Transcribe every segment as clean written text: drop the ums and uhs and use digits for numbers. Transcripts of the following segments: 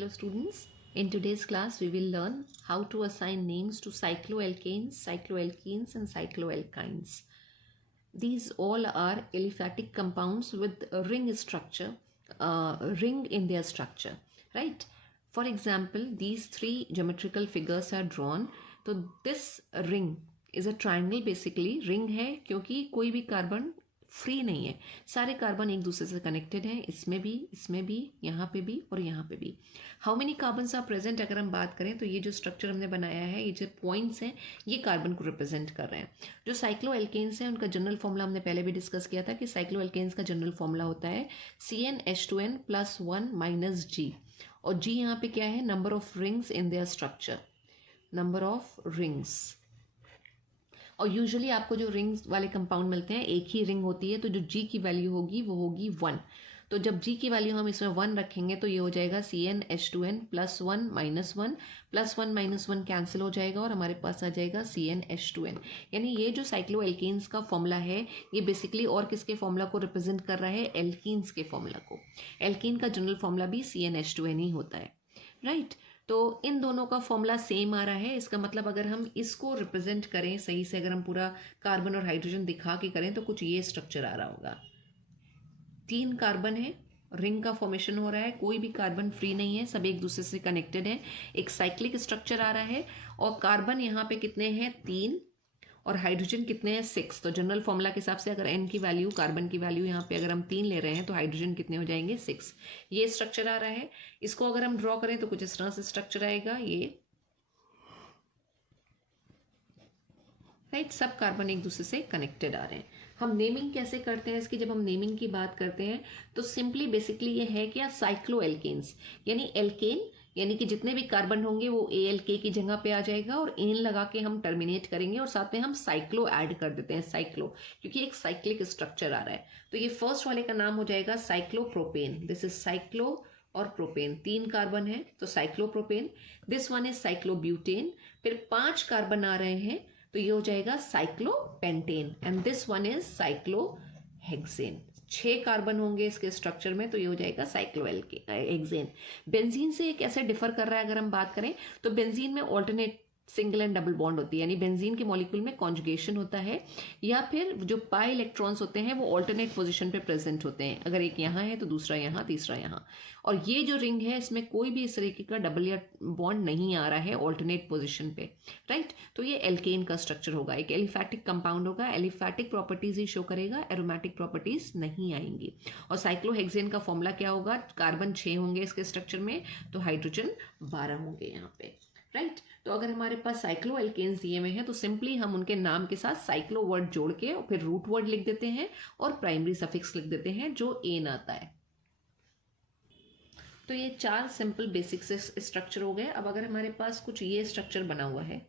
Hello students, in today's class we will learn how to assign names to cycloalkanes, cycloalkenes and cycloalkynes. These all are aliphatic compounds with a ring structure, ring in their structure, right? For example, these three geometrical figures are drawn. तो this ring is a triangle basically. ring है क्योंकि कोई भी carbon free नहीं है, सारे carbon एक दूसरे से कनेक्टेड हैं, इसमें भी, यहाँ पे भी और यहाँ पे भी. How many carbons are present अगर हम बात करें तो ये जो स्ट्रक्चर हमने बनाया है, ये जो पॉइंट्स हैं, ये कार्बन को रिप्रेजेंट कर रहे हैं. जो साइक्लोएल्केन्स हैं उनका जनरल फॉर्मूला हमने पहले भी डिस्कस किया था कि साइक्लोएल्केन्स का जनरल फॉर्मूला होता है CnH2n + 1 - G. और G यहाँ पे क्या है? Number of rings in their structure, number of rings. और यूजुअली आपको जो रिंग्स वाले कंपाउंड मिलते हैं, एक ही रिंग होती है, तो जो G की वैल्यू होगी वो होगी 1. तो जब G की वैल्यू हम इसमें 1 रखेंगे तो ये हो जाएगा CnH2n + 1 - 1 + 1 - 1 कैंसिल हो जाएगा और हमारे पास आ जाएगा CnH2n. यानी ये जो साइक्लोएल्केन्स का फॉर्मूला है ये बेसिकली और किसके फॉर्मूला को रिप्रेजेंट कर रहा है? एल्कीन्स के फॉर्मूला को. एल्कीन का जनरल फॉर्मूला भी CnH2n ही होता है, राइट? तो इन दोनों का फॉर्मूला सेम आ रहा है. इसका मतलब अगर हम इसको रिप्रेजेंट करें सही से, अगर हम पूरा कार्बन और हाइड्रोजन दिखा के करें तो कुछ ये स्ट्रक्चर आ रहा होगा. 3 कार्बन है, रिंग का फॉर्मेशन हो रहा है, कोई भी कार्बन फ्री नहीं है, सब एक दूसरे से कनेक्टेड है, एक साइक्लिक स्ट्रक्चर आ रहा है. और कार्बन यहाँ पे कितने हैं? 3. और हाइड्रोजन कितने हैं? 6. तो जनरल फॉर्मूला के हिसाब से अगर n की वैल्यू, कार्बन की वैल्यू यहाँ पे अगर हम 3 ले रहे हैं तो हाइड्रोजन कितने हो जाएंगे? 6. ये स्ट्रक्चर आ रहा है. इसको अगर हम ड्रॉ करें तो कुछ इस तरह से स्ट्रक्चर आएगा, ये राइट. सब कार्बन एक दूसरे से कनेक्टेड आ रहे हैं. हम नेमिंग कैसे करते हैं इसकी? जब हम नेमिंग की बात करते हैं तो सिंपली बेसिकली ये है क्या? साइक्लोएल्केन्स, यानी एल्केन यानी कि जितने भी कार्बन होंगे वो ALK की जगह पे आ जाएगा और एन लगा के हम टर्मिनेट करेंगे और साथ में हम साइक्लो ऐड कर देते हैं, साइक्लो, क्योंकि एक साइक्लिक स्ट्रक्चर आ रहा है. तो ये फर्स्ट वाले का नाम हो जाएगा साइक्लोप्रोपेन. दिस इज साइक्लो और प्रोपेन, 3 कार्बन है तो cyclopropane. This one is cyclobutane. फिर 5 कार्बन आ रहे हैं तो ये हो जाएगा cyclopentane. And this one is cyclohexane. 6 carbon होंगे इसके स्ट्रक्चर में तो ये हो जाएगा साइक्लोहेक्सेन. बेंजीन से ये कैसे डिफर कर रहा है अगर हम बात करें तो बेंजीन में alternate single and double bond होती है, यानी बेंजीन के मॉलिक्यूल में कॉन्जुगेशन होता है, या फिर जो पाई इलेक्ट्रॉन्स होते हैं वो ऑल्टरनेट पोजीशन पे प्रेजेंट होते हैं. अगर एक यहाँ है तो दूसरा यहाँ, तीसरा यहाँ. और ये जो रिंग है इसमें कोई भी इस तरीके का डबल या बॉन्ड नहीं आ रहा है ऑल्टरनेट पोजीशन पे, राइट? तो ये एल्केन का स्ट्रक्चर होगा, एक एलिफैटिक कंपाउंड होगा. एलिफैटिक प्रॉपर्टीज ही शो करेगा, एरोमेटिक प्रॉपर्टीज नहीं आएंगी. और साइक्लोहेक्सेन का फॉर्मूला क्या होगा? कार्बन 6 होंगे इसके स्ट्रक्चर में तो हाइड्रोजन 12 होंगे यहाँ पे, राइट? तो अगर हमारे पास साइक्लोएल्केन्स दिए हुए हैं तो सिंपली हम उनके नाम के साथ साइक्लो वर्ड जोड़ के और फिर रूट वर्ड लिख देते हैं और प्राइमरी सफिक्स लिख देते हैं जो एन आता है. तो ये 4 सिंपल बेसिक से स्ट्रक्चर हो गए. अब अगर हमारे पास कुछ ये स्ट्रक्चर बना हुआ है,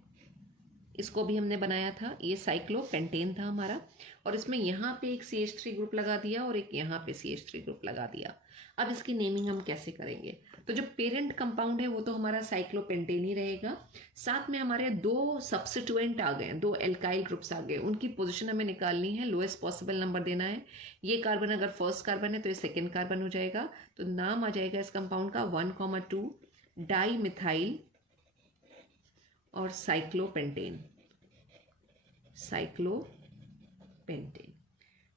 इसको भी हमने बनाया था, ये साइक्लोपेंटेन था हमारा, और इसमें यहाँ पे एक CH3 ग्रुप लगा दिया और एक यहाँ पे CH3 ग्रुप लगा दिया. अब इसकी नेमिंग हम कैसे करेंगे? तो जो पेरेंट कंपाउंड है वो तो हमारा साइक्लोपेंटेन ही रहेगा. साथ में हमारे 2 सब्स्टिट्यूएंट आ गए, 2 एल्काइल ग्रुप्स आ गए, उनकी पोजीशन हमें निकालनी है, लोएस्ट पॉसिबल नंबर देना है. ये कार्बन अगर फर्स्ट कार्बन है तो ये सेकेंड कार्बन हो जाएगा. तो नाम आ जाएगा इस कंपाउंड का 1,2 डाई मिथाइल और साइक्लोपेंटेन, साइक्लोपेंटेन.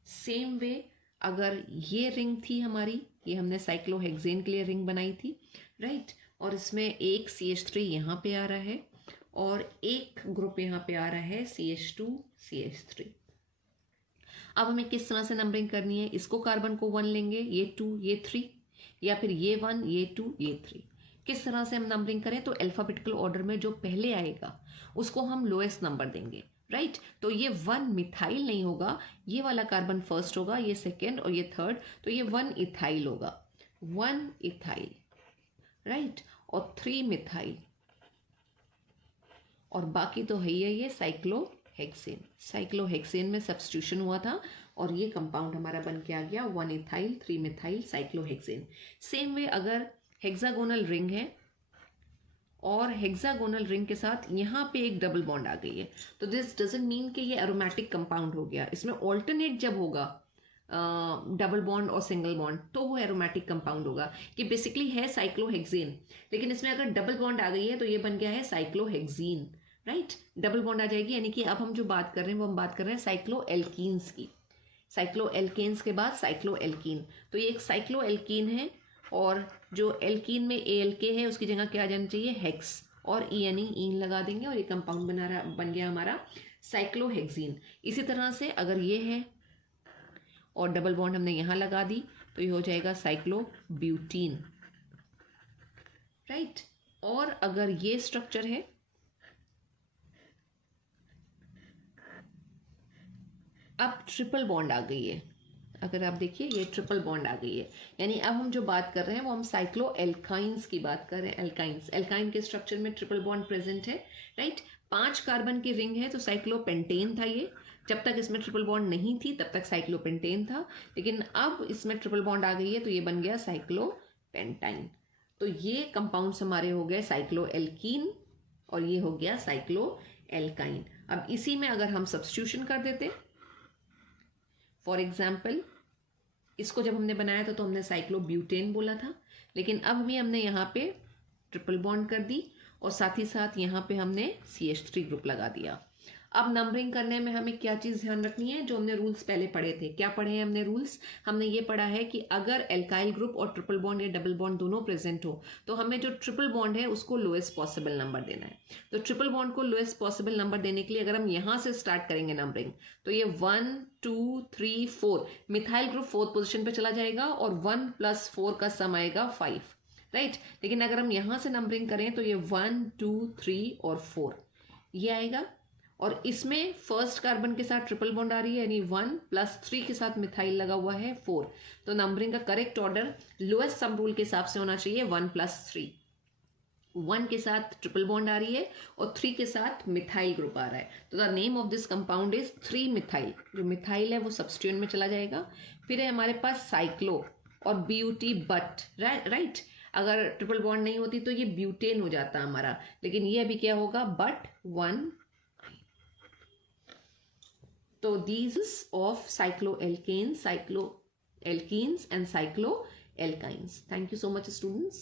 सेम वे अगर ये रिंग थी हमारी, ये हमने साइक्लोहेक्सेन के लिए रिंग बनाई थी, राइट? और इसमें एक CH3 यहाँ पे आ रहा है और एक ग्रुप यहाँ पे आ रहा है CH2 CH3. अब हमें किस तरह से नंबरिंग करनी है? इसको कार्बन को 1 लेंगे, ये 2 ये 3, या फिर ये 1 ये 2 ये 3. किस तरह से हम नंबरिंग करें? तो अल्फाबेटिकल ऑर्डर में जो पहले आएगा उसको हम लोएस्ट नंबर देंगे, राइट? तो ये 1 मिथाइल नहीं होगा, ये वाला कार्बन फर्स्ट होगा, ये सेकेंड और ये थर्ड, तो ये 1 इथाइल होगा, 1 इथाइल, राइट? और 3 मिथाइल, और बाकी तो है ही ये साइक्लोहेक्सेन. साइक्लोहेक्सेन में सब्स्टिट्यूशन हुआ था और ये कंपाउंड हमारा बन के आ गया 1 ethyl 3 methyl cyclohexane. Same way अगर हेक्सागोनल रिंग है और हेक्सागोनल रिंग के साथ यहाँ पे एक डबल बॉन्ड आ गई है तो दिस डजंट मीन कि ये एरोमेटिक कंपाउंड हो गया. इसमें ऑल्टरनेट जब होगा डबल बॉन्ड और सिंगल बॉन्ड, तो वो एरोमेटिक कंपाउंड होगा। कि बेसिकली है साइक्लोहेक्सेन, लेकिन इसमें अगर डबल बॉन्ड आ गई है तो ये बन गया है साइक्लोहेक्सीन, राइट। डबल बॉन्ड आ जाएगी, यानी कि अब हम जो बात कर रहे हैं वो हम बात कर रहे हैं साइक्लोएल्कीन्स की। साइक्लोएल्केन्स के बाद साइक्लोएल्कीन, तो ये एक साइक्लोएल्कीन है, और जो एल्कीन में ALK है उसकी जगह क्या आ जाना चाहिए, हेक्स, और ईन लगा देंगे और ये कंपाउंड बन गया हमारा साइक्लोहेक्सीन। इसी तरह से अगर ये है और डबल बॉन्ड हमने यहाँ लगा दी तो ये हो जाएगा साइक्लोब्यूटीन, राइट। और अगर ये स्ट्रक्चर है, अब ट्रिपल बॉन्ड आ गई है, अगर आप देखिए ये ट्रिपल बॉन्ड आ गई है, यानी अब हम जो बात कर रहे हैं वो हम साइक्लोएल्काइंस की बात कर रहे हैं। एल्काइंस, एल्काइन के स्ट्रक्चर में ट्रिपल बॉन्ड प्रेजेंट है, राइट। 5 कार्बन की रिंग है, तो साइक्लोपेंटेन था ये। जब तक इसमें ट्रिपल बॉन्ड नहीं थी तब तक साइक्लोपेंटेन था, लेकिन अब इसमें ट्रिपल बॉन्ड आ गई है तो ये बन गया साइक्लोपेंटाइन। तो ये कंपाउंड्स हमारे हो गए साइक्लोएल्कीन और ये हो गया साइक्लोएल्काइन। अब इसी में अगर हम सब्स्टिट्यूशन कर देते, फॉर एग्जाम्पल इसको जब हमने बनाया था तो हमने साइक्लोब्यूटेन बोला था, लेकिन अब भी हमने यहाँ पे ट्रिपल बॉन्ड कर दी और साथ ही साथ यहाँ पे हमने CH3 ग्रुप लगा दिया। अब नंबरिंग करने में हमें क्या चीज़ ध्यान रखनी है, जो हमने रूल्स पहले पढ़े थे। क्या पढ़े हैं हमने रूल्स? हमने ये पढ़ा है कि अगर एल्काइल ग्रुप और ट्रिपल बॉन्ड या डबल बॉन्ड दोनों प्रेजेंट हो तो हमें जो ट्रिपल बॉन्ड है उसको लोएस्ट पॉसिबल नंबर देना है। तो ट्रिपल बॉन्ड को लोएस्ट पॉसिबल नंबर देने के लिए अगर हम यहाँ से स्टार्ट करेंगे नंबरिंग, तो ये 1 2 3 4, मिथाइल ग्रुप 4th पोजिशन पे चला जाएगा और 1 + 4 का सम आएगा 5, राइट। लेकिन अगर हम यहाँ से नंबरिंग करें तो ये 1 2 3 और 4 ये आएगा, और इसमें फर्स्ट कार्बन के साथ ट्रिपल बॉन्ड आ रही है, यानी 1 + 3 के साथ मिथाइल लगा हुआ है 4। तो नंबरिंग का correct order lowest sum rule के हिसाब से होना चाहिए 1 + 3। 1 के साथ ट्रिपल बॉन्ड आ रही है और 3 के साथ मिथाइल ग्रुप आ रहा है, तो the name of this compound is 3 methyl. जो मिथाइल है वो सब्स्टिट्यूएंट में चला जाएगा। फिर है हमारे पास साइक्लो और ब्यूटी बट, राइट। अगर ट्रिपल बॉन्ड नहीं होती तो ये ब्यूटेन हो जाता हमारा, लेकिन ये अभी क्या होगा, but 1। So these of cycloalkanes, cycloalkenes and cycloalkynes. Thank you so much, students.